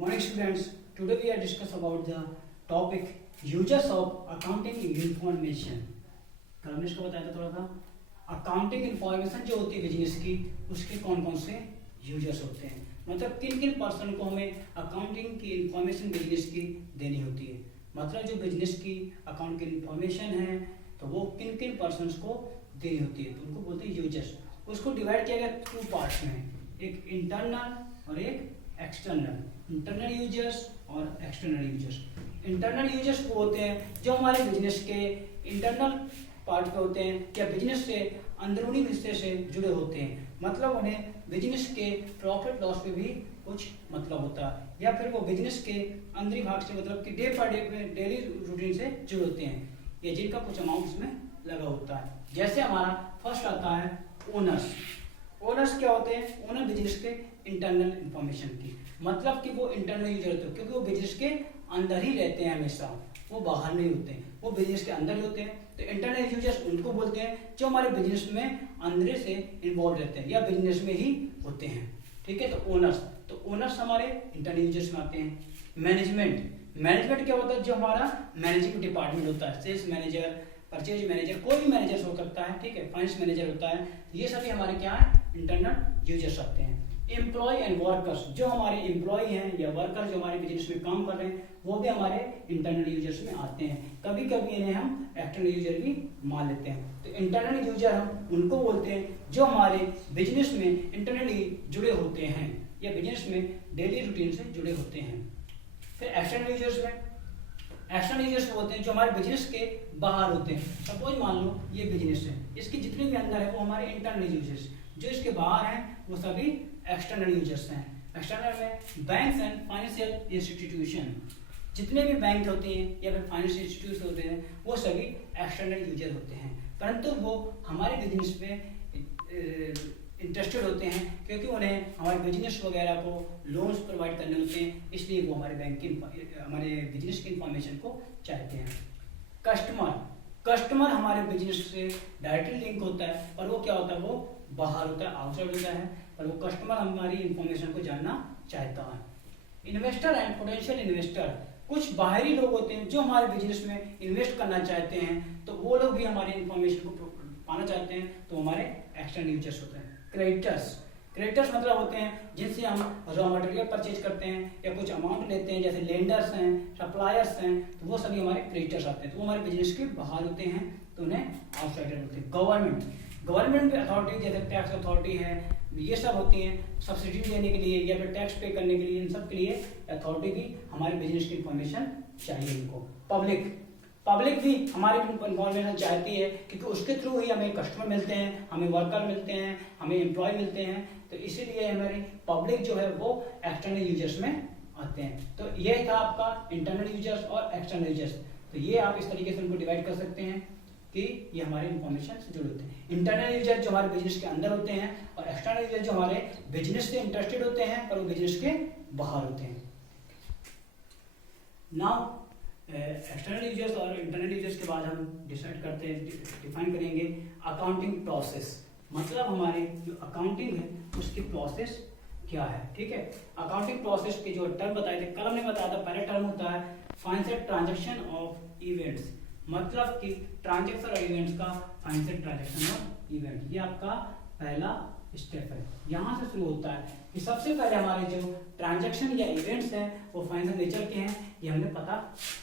Morning students, today we are discuss about the topic uses of accounting information. कल हमने इसको बताया था थोड़ा सा अकाउंटिंग इंफॉर्मेशन जो होती है बिजनेस की उसके कौन कौन से यूजर्स होते हैं, मतलब किन किन पर्सन को हमें अकाउंटिंग की इंफॉर्मेशन बिजनेस की देनी होती है। मतलब जो बिजनेस की अकाउंट की इंफॉर्मेशन है तो वो किन किन पर्सन को देनी होती है, तो उनको बोलते हैं यूजर्स। उसको डिवाइड किया गया टू पार्ट्स में, एक इंटरनल और एक एक्सटर्नल। इंटरनल यूजर्स और एक्सटर्नल यूजर्स। इंटरनल यूजर्स वो होते हैं जो हमारे बिजनेस के इंटरनल पार्ट पे होते हैं या बिजनेस से अंदरूनी हिस्से से जुड़े होते हैं, मतलब उन्हें बिजनेस के प्रॉफिट लॉस पे भी कुछ मतलब होता है, या फिर वो बिजनेस के अंदरी भाग से मतलब कि डे पर डे पे डेली रूटीन से जुड़े होते हैं या जिनका कुछ अमाउंट इसमें लगा होता है। जैसे हमारा फर्स्ट आता है ओनर्स। ओनर्स क्या होते हैं? ओनर बिजनेस के इंटरनल इंफॉर्मेशन की, मतलब कि वो इंटरनल यूजर होते हैं क्योंकि वो बिजनेस के अंदर ही रहते हैं, हमेशा वो बाहर नहीं होते हैं, वो बिजनेस के अंदर ही होते हैं। तो इंटरनल यूजर्स उनको बोलते हैं जो हमारे बिजनेस में अंदर से इन्वॉल्व रहते हैं या बिजनेस में ही होते हैं। ठीक है, तो ओनर्स हमारे इंटरनल यूजर्स में आते हैं। मैनेजमेंट क्या होता है? जो हमारा मैनेजिंग डिपार्टमेंट होता है, सेल्स मैनेजर, परचेज मैनेजर, कोई भी मैनेजर हो सकता है। ठीक है, फाइनेंस मैनेजर होता है, ये सभी हमारे क्या है? इंटरनल यूजर्स आते हैं। एम्प्लॉय एंड वर्कर्स, जो हमारे एम्प्लॉय हैं या वर्कर जो हमारे बिजनेस में काम कर रहे हैं वो भी हमारे इंटरनल यूजर्स में आते हैं। कभी कभी इन्हें हम एक्सटर्नल यूजर भी मान लेते हैं। तो इंटरनल यूजर हम उनको बोलते हैं जो हमारे बिजनेस में इंटरनली जुड़े होते हैं या बिजनेस में डेली रूटीन से जुड़े होते हैं। फिर एक्सटर्नल यूजर्स होते हैं जो हमारे बिजनेस के बाहर होते हैं। सपोज मान लो ये बिजनेस है, इसके जितने भी अंदर है वो हमारे इंटरनल यूजर्स, जो इसके बाहर हैं वो सभी एक्सटर्नल यूजर्स हैं। एक्सटर्नल में बैंक्स एंड फाइनेंशियल इंस्टीट्यूशन, जितने भी बैंक होते हैं या फिर फाइनेंशियल इंस्टीट्यूट होते हैं वो सभी एक्सटर्नल यूजर होते हैं, परंतु वो हमारे बिजनेस में इंटरेस्टेड होते हैं क्योंकि उन्हें हमारे बिजनेस वगैरह को लोन्स प्रोवाइड करने होते हैं, इसलिए वो हमारे बैंक की हमारे बिजनेस की इंफॉर्मेशन को चाहते हैं। कस्टमर हमारे बिजनेस से डायरेक्टली लिंक होता है, पर वो क्या होता है? वो बाहर होता है, आउटसाइड होता है, पर वो कस्टमर हमारी इंफॉर्मेशन को जानना चाहता है। इन्वेस्टर एंड पोटेंशियल इन्वेस्टर, कुछ बाहरी लोग होते हैं जो हमारे बिजनेस में इन्वेस्ट करना चाहते हैं, तो वो लोग भी हमारी इंफॉर्मेशन को पाना चाहते हैं, तो हमारे एक्सटर्नल यूजर्स होते हैं। क्रेडिटर्स मतलब होते हैं जिनसे हम रॉ मटेरियल परचेज करते हैं या कुछ अमाउंट लेते हैं, जैसे लेंडर्स हैं, सप्लायर्स हैं, तो वो सभी हमारे क्रेडिटर्स आते हैं, तो वो हमारे बिजनेस के बाहर होते हैं, तो उन्हें आउटसाइडर बोलते हैं। गवर्नमेंट अथॉरिटी जैसे टैक्स अथॉरिटी है, ये सब होती हैं सब्सिडी देने के लिए या फिर टैक्स पे करने के लिए, इन सब के लिए अथॉरिटी भी हमारे बिजनेस की इंफॉर्मेशन चाहिए इनको। पब्लिक भी हमारी इंफॉर्मेशन चाहती है क्योंकि उसके थ्रू ही हमें कस्टमर मिलते हैं, हमें वर्कर मिलते हैं, हमें एम्प्लॉय मिलते हैं, तो इसीलिए हमारी पब्लिक जो है वो एक्सटर्नल यूजर्स में आते हैं। तो ये था आपका इंटरनल यूजर्स और एक्सटर्नल यूजर्स। तो ये आप इस तरीके से उनको डिवाइड कर सकते हैं कि ये हमारे इंफॉर्मेशन से जुड़े होते हैं। इंटरनल यूजर जो हमारे बिजनेस के अंदर होते हैं और एक्सटर्नल यूजर जो हमारे बिजनेस से इंटरेस्टेड होते हैं पर वो बिजनेस के बाहर होते हैं। नाउ एक्सटर्नल यूजर्स और इंटरनल यूजर्स के बाद हम डिसाइड करते हैं, डिफाइन करेंगे अकाउंटिंग प्रोसेस, मतलब हमारी जो अकाउंटिंग है उसकी प्रोसेस क्या है। ठीक है, अकाउंटिंग प्रोसेस के जो टर्म बताए थे कल हमने बताया था, पहला टर्म होता है फाइनेंशियल ट्रांजैक्शन ऑफ इवेंट्स, मतलब कि ट्रांजैक्शन और इवेंट्स का फाइनेंशियल ट्रांजैक्शन ऑफ इवेंट, ये आपका पहला स्टेप है। यहाँ से शुरू होता है कि सबसे पहले हमारे जो ट्रांजैक्शन या इवेंट्स हैं वो फाइनेंशियल नेचर के हैं, ये हमने पता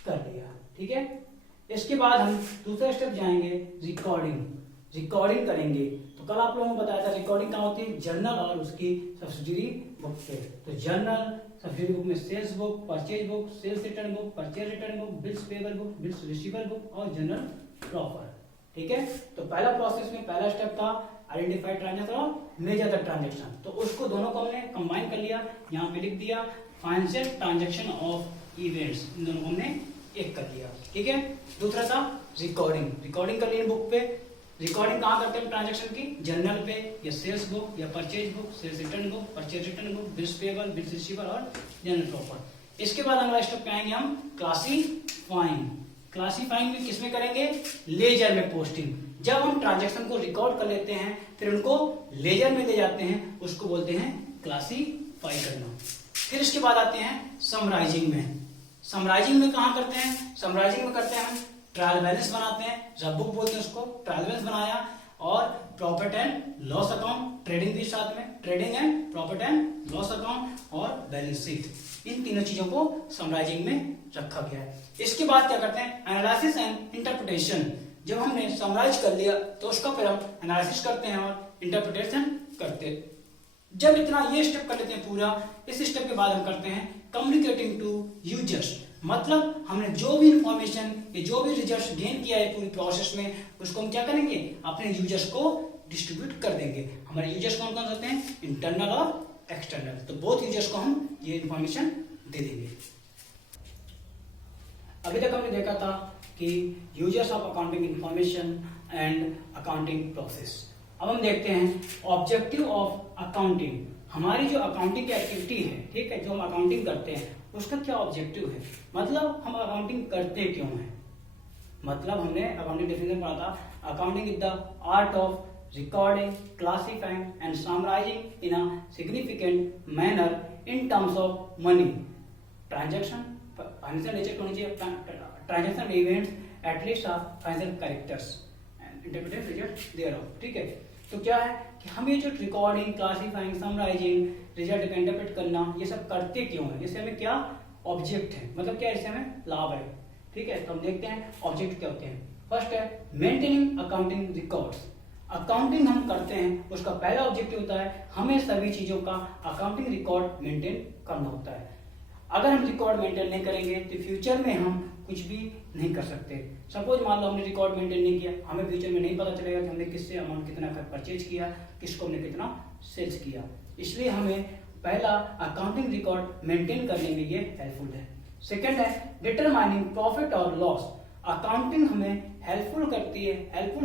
कर लिया। ठीक है, इसके बाद हम दूसरे स्टेप जाएंगे, रिकॉर्डिंग करेंगे। तो कल आप लोगों को बताया था रिकॉर्डिंग कहाँ होती है? जर्नल और उसकी सब्सिडरी बुक पे। तो जर्नल, सब्सिडरी बुक में sales book, purchase book, sales return book, purchase return book, bills payable book, bills receivable book और जर्नल प्रॉपर। ठीक है, तो पहला प्रोसेस में पहला स्टेप था आइडेंटिफाई ट्रांजैक्शन और मेजर द ट्रांजैक्शन, तो उसको दोनों को हमने कंबाइन कर लिया, यहाँ पे लिख दिया फाइनेंशियल ट्रांजैक्शन ऑफ इवेंट्स, इन दोनों को हमने एक कर लिया। ठीक है, दूसरा था रिकॉर्डिंग कर लिए बुक पे। रिकॉर्डिंग कहाँ करते हैं ट्रांजैक्शन की? जर्नल पे या सेल्स बुक या purchase book, sales return book, purchase return book, bills payable, bills receivable और जर्नल प्रॉपर। इसके बाद अगला स्टेप पे आएंगे हम क्लासीफाइंग में किसमें करेंगे? लेजर में पोस्टिंग। जब हम ट्रांजैक्शन को रिकॉर्ड कर लेते हैं फिर उनको लेजर में ले जाते हैं, उसको बोलते हैं क्लासीफाई करना। फिर इसके बाद आते हैं समराइजिंग में। समराइजिंग में कहाँ करते हैं? समराइजिंग में करते हैं हम ट्रायल बैलेंस बनाते हैं, जब बुक बोलते हैं उसको ट्रायल बैलेंस बनाया, और profit and loss account, trading भी साथ में, trading and profit and loss account और बैलेंस शीट, इन तीनों चीजों को समराइजिंग में रखा गया है। इसके बाद क्या करते हैं? Analysis and interpretation. जब हमने समराइज कर लिया तो उसका फिर हम एनालिसिस करते हैं और इंटरप्रिटेशन करते हैं। जब इतना ये स्टेप कर लेते हैं पूरा, इस स्टेप के बाद हम करते हैं कम्युनिकेटिंग टू यूजर्स। मतलब हमने जो भी इंफॉर्मेशन या जो भी रिजल्ट गेन किया है पूरी प्रोसेस में, उसको हम क्या करेंगे? अपने यूजर्स को डिस्ट्रीब्यूट कर देंगे। हमारे यूजर्स कौन कौन होते हैं? इंटरनल और एक्सटर्नल। तो बोथ यूजर्स को हम ये इंफॉर्मेशन दे देंगे। अभी तक हमने देखा था कि users of accounting information and accounting process. अब हम देखते हैं ऑब्जेक्टिव ऑफ अकाउंटिंग। हमारी जो अकाउंटिंग की एक्टिविटी है, ठीक है, जो हम अकाउंटिंग करते हैं उसका क्या ऑब्जेक्टिव है, मतलब हम अकाउंटिंग करते क्यों हैं। मतलब हमने अकाउंटिंग डेफिनेशन पढ़ा था, accounting is the art of recording, classifying and summarising in a significant manner in terms of money transaction, financial nature होनी चाहिए, transaction events at least of financial characters and interpreted result thereof. ठीक है, तो क्या है कि हम ये जो रिकॉर्डिंग, क्लासिफाइंग, समराइजिंग, रिजल्ट का इंटरप्रेट करना, ये सब करते क्यों है, इससे हमें क्या ऑब्जेक्ट है, मतलब क्या इससे हमें लाभ है। ठीक है, तो हम देखते हैं ऑब्जेक्ट क्या होते हैं। फर्स्ट है मेंटेनिंग अकाउंटिंग रिकॉर्ड्स। अकाउंटिंग हम करते हैं, उसका पहला ऑब्जेक्टिव होता है हमें सभी चीजों का अकाउंटिंग रिकॉर्ड मेंटेन करना होता है। अगर हम रिकॉर्ड मेंटेन नहीं करेंगे तो फ्यूचर में हम कुछ भी नहीं कर सकते। सपोज मान लो हमने रिकॉर्ड मेंटेन नहीं किया, हमें फ्यूचर में नहीं पता चलेगा कि हमने किससे अमाउंट कितना परचेज किया, किसको हमने कितना सेल्स किया। इसलिए हमें पहला अकाउंटिंग रिकॉर्ड मेंटेन करने में ये हेल्पफुल है। सेकंड है डिटरमाइनिंग प्रॉफिट और लॉस। अकाउंटिंग हमें हेल्पफुल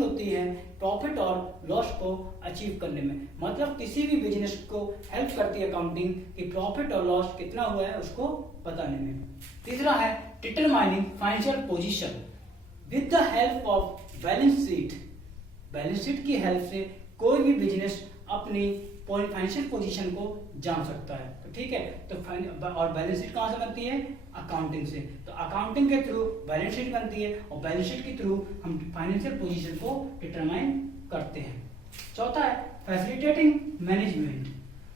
होती है प्रॉफिट और लॉस को अचीव करने में। मतलब किसी भी बिजनेस को हेल्प करती है अकाउंटिंग कि प्रॉफिट और लॉस कितना हुआ है उसको बताने में। तीसरा है determining financial position with the help of balance sheet. Balance sheet की हेल्प से कोई भी बिजनेस अपनी फाइनेंशियल पोजीशन को जान सकता है। तो ठीक है, तो और बैलेंस शीट कहां से बनती है? अकाउंटिंग से। तो अकाउंटिंग के थ्रू बैलेंस शीट बनती है और बैलेंस शीट के थ्रू हम फाइनेंशियल पोजीशन को डिटरमाइन करते हैं। चौथा है फैसिलिटेटिंग मैनेजमेंट।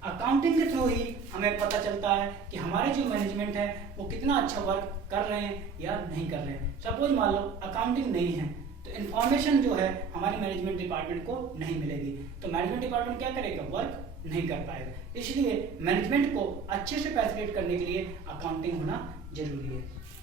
अकाउंटिंग के थ्रू ही हमें पता चलता है कि हमारे जो मैनेजमेंट है वो कितना अच्छा वर्क कर रहे हैं या नहीं कर रहे हैं। सपोज मान लो अकाउंटिंग नहीं है तो इन्फॉर्मेशन जो है हमारी मैनेजमेंट डिपार्टमेंट को नहीं मिलेगी, तो मैनेजमेंट डिपार्टमेंट क्या करेगा? वर्क नहीं कर पाएगा। इसलिए मैनेजमेंट को अच्छे से फैसिलिटेट करने के लिए अकाउंटिंग होना जरूरी है।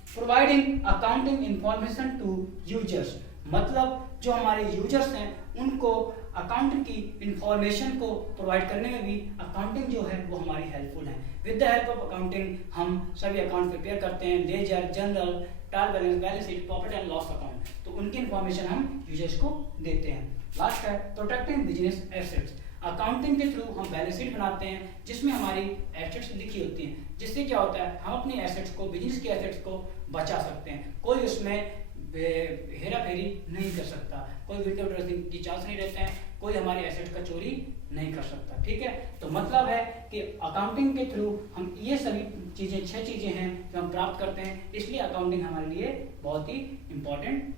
Providing accounting information to users. मतलब जो हमारे यूजर्स हैं उनको अकाउंट की इंफॉर्मेशन को प्रोवाइड करने में भी अकाउंटिंग जो है वो हमारी हेल्पफुल है। With the help of accounting हम सभी अकाउंट प्रिपेयर करते हैं, ledger, journal, trial balance, balance sheet, profit and loss account. तो उनकी इंफॉर्मेशन हम यूजर्स को देते हैं। लास्ट है प्रोटेक्टिंग बिजनेस एसेट्स। अकाउंटिंग के थ्रू हम बैलेंस शीट बनाते हैं जिसमें हमारी एसेट्स लिखी होती हैं, जिससे क्या होता है हम अपनी एसेट्स को, बिजनेस के एसेट्स को बचा सकते हैं। कोई उसमें हेरा फेरी नहीं कर सकता, कोई विंडो ड्रेसिंग की चांस नहीं रहते हैं, कोई हमारे एसेट का चोरी नहीं कर सकता। ठीक है, तो मतलब है कि अकाउंटिंग के थ्रू हम ये सभी चीजें, 6 चीजें हैं जो हम प्राप्त करते हैं। इसलिए अकाउंटिंग हमारे लिए बहुत ही इंपॉर्टेंट